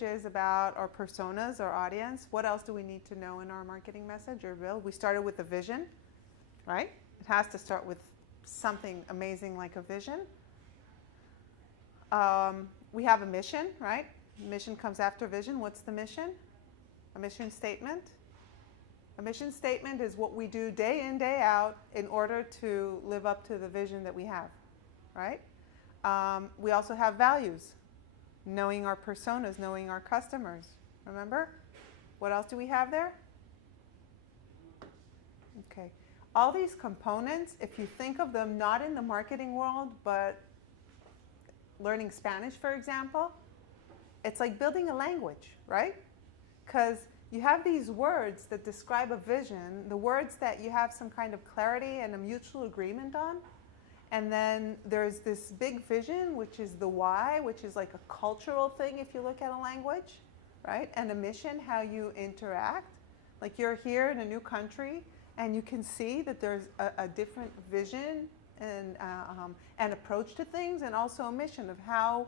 Is about our personas, our audience. What else do we need to know in our marketing message or build? We started with a vision, right? It has to start with something amazing like a vision. We have a mission, right? Mission comes after vision. What's the mission? A mission statement. A mission statement is what we do day in, day out in order to live up to the vision that we have, right? We also have values. Knowing our personas, knowing our customers. Remember? What else do we have there? Okay. All these components, if you think of them not in the marketing world, but learning Spanish, for example, it's like building a language, right? Because you have these words that describe a vision, the words that you have some kind of clarity and a mutual agreement on. And then there's this big vision, which is the why, which is like a cultural thing if you look at a language, right? And a mission, how you interact. Like you're here in a new country, and you can see that there's a different vision and approach to things, and also a mission of how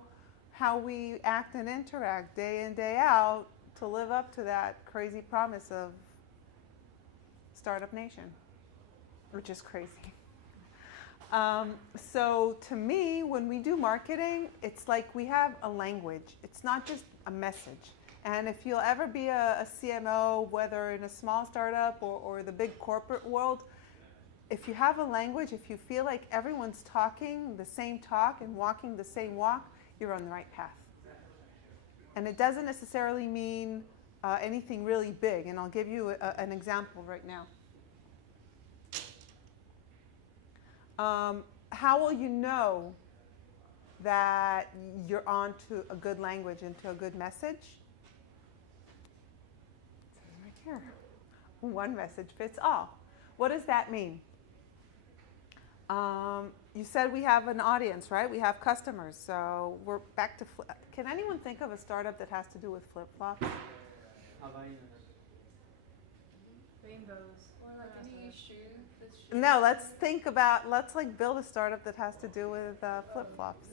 we act and interact day in, day out to live up to that crazy promise of Startup Nation, which is crazy. So to me, when we do marketing, it's like we have a language. It's not just a message. And if you'll ever be a CMO, whether in a small startup or the big corporate world, if you have a language, if you feel like everyone's talking the same talk and walking the same walk, you're on the right path. And it doesn't necessarily mean anything really big. And I'll give you an example right now. How will you know that you're on to a good language and to a good message? It's right here. One message fits all. What does that mean? You said we have an audience, right? We have customers. So we're back to can anyone think of a startup that has to do with flip-flops? Rainbows. Or like any shoe. No, let's like build a startup that has to do with flip-flops.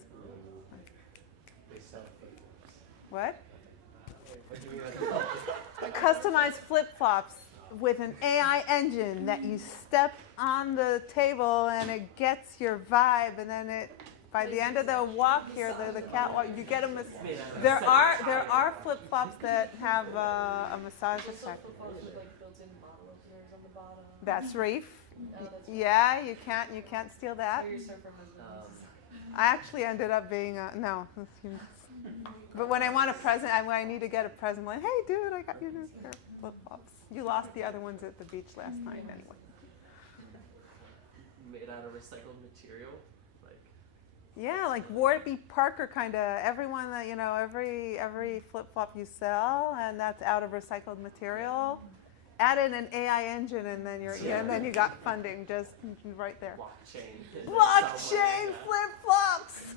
What? Customized flip-flops with an AI engine that you step on the table and it gets your vibe, and then by the end of the walk here, the catwalk, you get a there are flip-flops that have a massage effect. That's Reef. Yeah, you can't steal that. I actually ended up being no. But when I want a present, when I need to get a present, I'm like, hey, dude, I got you this pair of flip-flops. You lost the other ones at the beach last night anyway. Made out of recycled material, like. Yeah, like Warby Parker kind of. Everyone that every flip-flop you sell, and that's out of recycled material. Add in an AI engine, and then you got funding just right there. Blockchain flip-flops.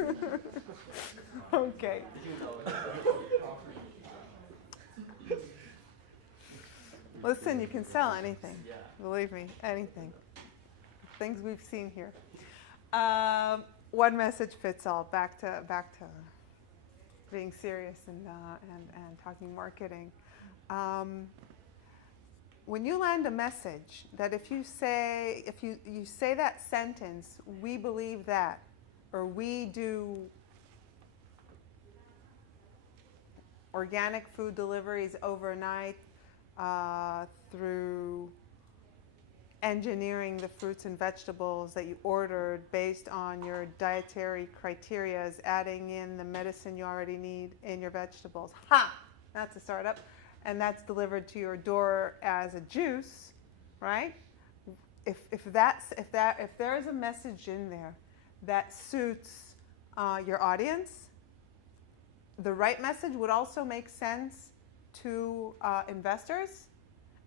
Okay. Listen, you can sell anything. Yeah. Believe me, anything. Things we've seen here. One message fits all. Back to being serious and talking marketing. When you land a message that if you say that sentence, we believe that, or we do organic food deliveries overnight through engineering the fruits and vegetables that you ordered based on your dietary criteria, adding in the medicine you already need in your vegetables. Ha! That's a startup. And that's delivered to your door as a juice, right? If there is a message in there that suits your audience, the right message would also make sense to investors,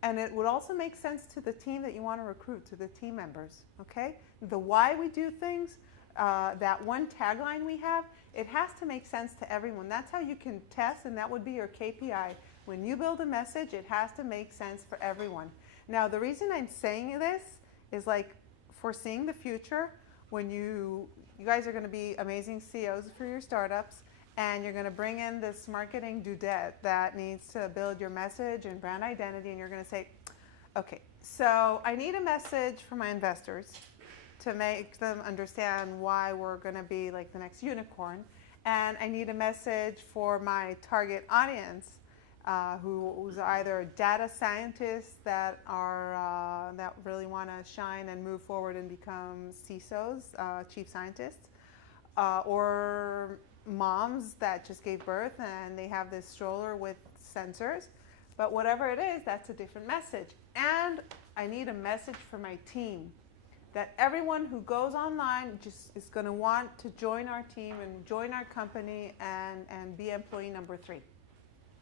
and it would also make sense to the team that you want to recruit, to the team members. Okay? The why we do things, that one tagline we have, it has to make sense to everyone. That's how you can test, and that would be your KPI. When you build a message, it has to make sense for everyone. Now, the reason I'm saying this is like foreseeing the future when you guys are going to be amazing CEOs for your startups, and you're going to bring in this marketing dudette that needs to build your message and brand identity, and you're going to say, okay, so I need a message for my investors to make them understand why we're going to be like the next unicorn, and I need a message for my target audience who's either data scientists that are that really want to shine and move forward and become CISOs, chief scientists, or moms that just gave birth and they have this stroller with sensors. But whatever it is, that's a different message. And I need a message for my team, that everyone who goes online just is going to want to join our team and join our company and be employee number 3.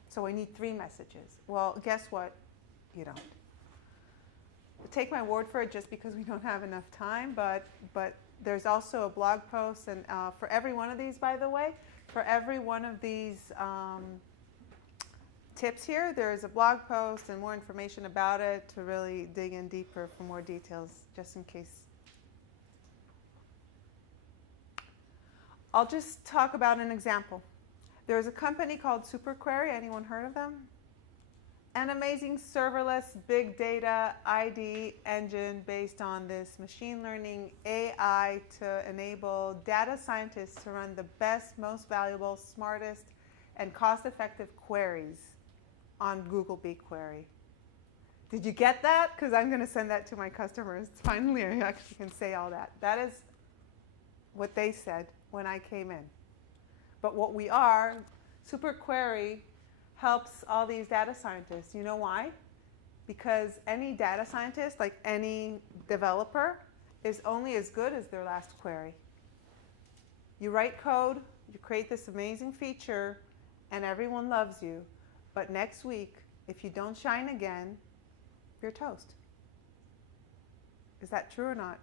So I need 3 messages. Well, guess what? You don't. Take my word for it, just because we don't have enough time, but there's also a blog post, and for every one of these, by the way, for every one of these tips here, there's a blog post and more information about it to really dig in deeper for more details, just in case. I'll just talk about an example. There's a company called SuperQuery. Anyone heard of them? An amazing serverless big data ID engine based on this machine learning AI to enable data scientists to run the best, most valuable, smartest, and cost-effective queries on Google BigQuery. Did you get that? Because I'm going to send that to my customers. Finally, I actually can say all that. That is what they said when I came in. But what we are, SuperQuery helps all these data scientists. You know why? Because any data scientist, like any developer, is only as good as their last query. You write code, you create this amazing feature, and everyone loves you. But next week, if you don't shine again, you're toast. Is that true or not?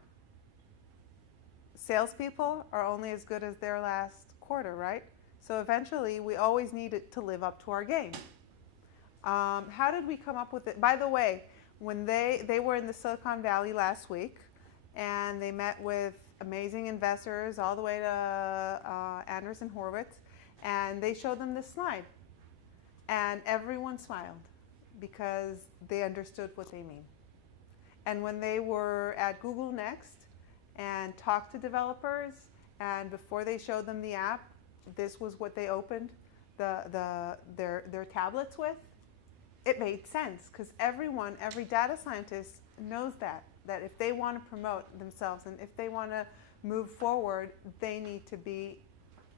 Salespeople are only as good as their last quarter, right? So eventually, we always need it to live up to our game. How did we come up with it? By the way, when they were in the Silicon Valley last week, and they met with amazing investors all the way to Andreessen Horowitz, and they showed them this slide. And everyone smiled because they understood what they mean. And when they were at Google Next and talked to developers, and before they showed them the app, this was what they opened their tablets with. It made sense because every data scientist knows that if they want to promote themselves and if they want to move forward, they need to be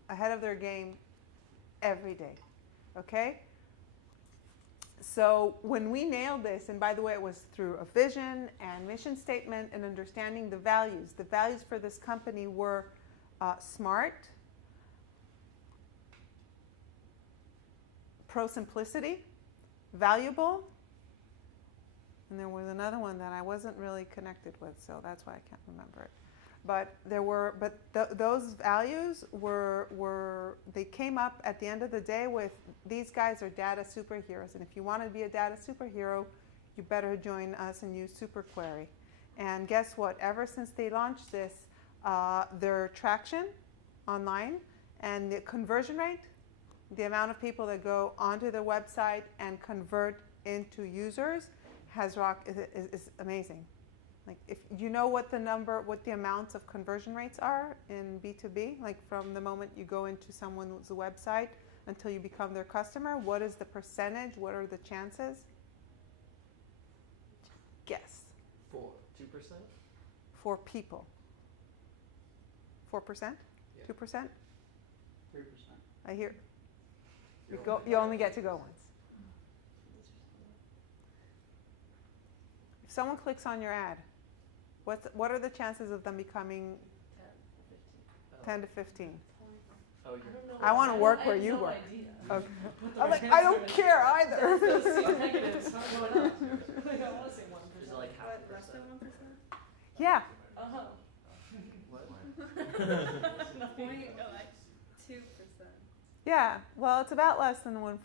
ahead of their game every day. Okay? So when we nailed this, and by the way, it was through a vision and mission statement and understanding the values. The values for this company were smart, pro-simplicity, valuable, and there was another one that I wasn't really connected with, so that's why I can't remember it. But those values they came up at the end of the day with, these guys are data superheroes, and if you want to be a data superhero, you better join us and use SuperQuery. And guess what? Ever since they launched this, their traction online and the conversion rate, the amount of people that go onto the website and convert into users is amazing. Like, if you know what the amounts of conversion rates are in B2B, like from the moment you go into someone's website until you become their customer, what is the percentage? What are the chances? Guess. 2%? For people. 4%? Yeah. 2%? 3%. I hear. You only get to go once. If someone clicks on your ad, what are the chances of them becoming 10 to 15? Oh, you're I want to work where you work. Okay. I'm like, I don't care either. Negatives, not going up. I don't want to say 1%. Is it like half a Less than percent? 1%? Yeah. Uh-huh. What? No, like 2%. Yeah. Well, it's about less than 1%.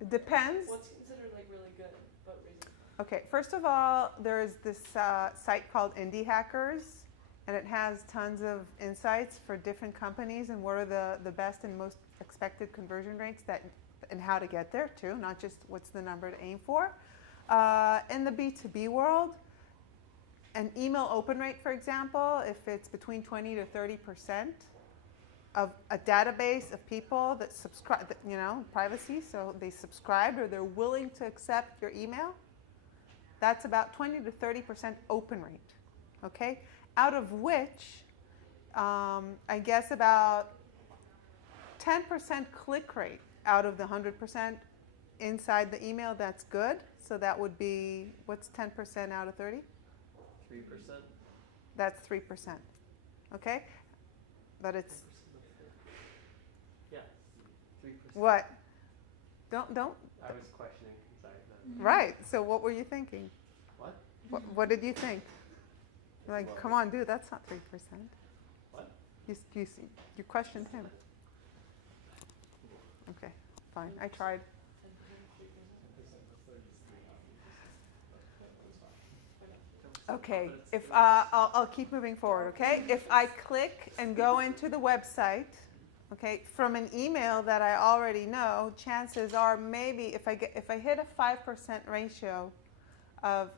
It depends. What's considered like really good, but reasonable? Okay, first of all, there's this site called Indie Hackers, and it has tons of insights for different companies and what are the best and most expected conversion rates and how to get there too, not just what's the number to aim for. In the B2B world, an email open rate, for example, if it's between 20 to 30% of a database of people that subscribe, privacy, so they subscribed or they're willing to accept your email, that's about 20 to 30% open rate, okay? Out of which, I guess about 10% click rate out of the 100% inside the email, that's good. So that would be, what's 10% out of 30? 3%. That's 3%, okay? But it's, Yeah, 3%. what? Don't, I was questioning because I right, so what were you thinking? What? What did you think? Like, What? come on, dude, that's not 3%. What? You questioned him. Okay, fine, I tried. Okay, if I'll keep moving forward, okay? If I click and go into the website, okay, from an email that I already know, chances are maybe if I hit a 5% ratio of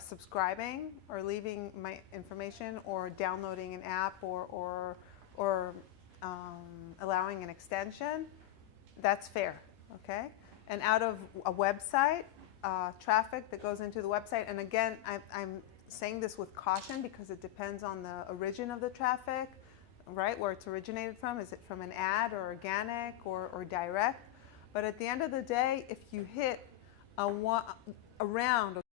subscribing or leaving my information or downloading an app or allowing an extension, that's fair, okay? And out of a website, traffic that goes into the website, and again, I'm saying this with caution because it depends on the origin of the traffic, right? Where it's originated from. Is it from an ad or organic or direct? But at the end of the day, if you hit around